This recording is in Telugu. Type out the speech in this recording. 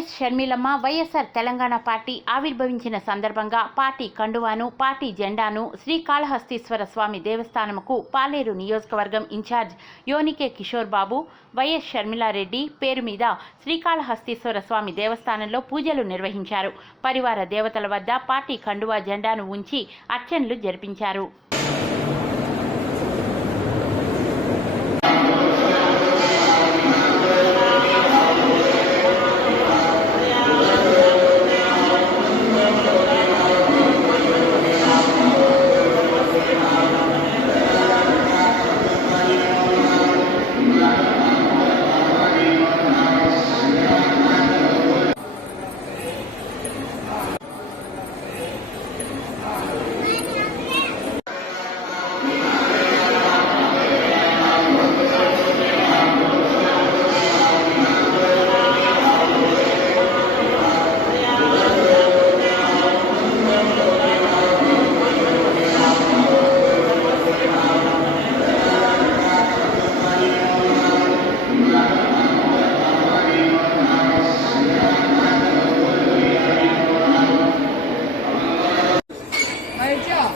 వైఎస్ షర్మిలమ్మ వైఎస్ఆర్ తెలంగాణ పార్టీ ఆవిర్భవించిన సందర్భంగా పార్టీ కండువాను పార్టీ జెండాను శ్రీకాళహస్తీశ్వర స్వామి దేవస్థానముకు పాలేరు నియోజకవర్గం ఇన్ఛార్జ్ యోనికే కిషోర్ బాబు వైఎస్ షర్మిలారెడ్డి పేరు మీద శ్రీకాళహస్తీశ్వర స్వామి దేవస్థానంలో పూజలు నిర్వహించారు. పరివార దేవతల వద్ద పార్టీ కండువా జెండాను ఉంచి అర్చనలు జరిపించారు. 没叫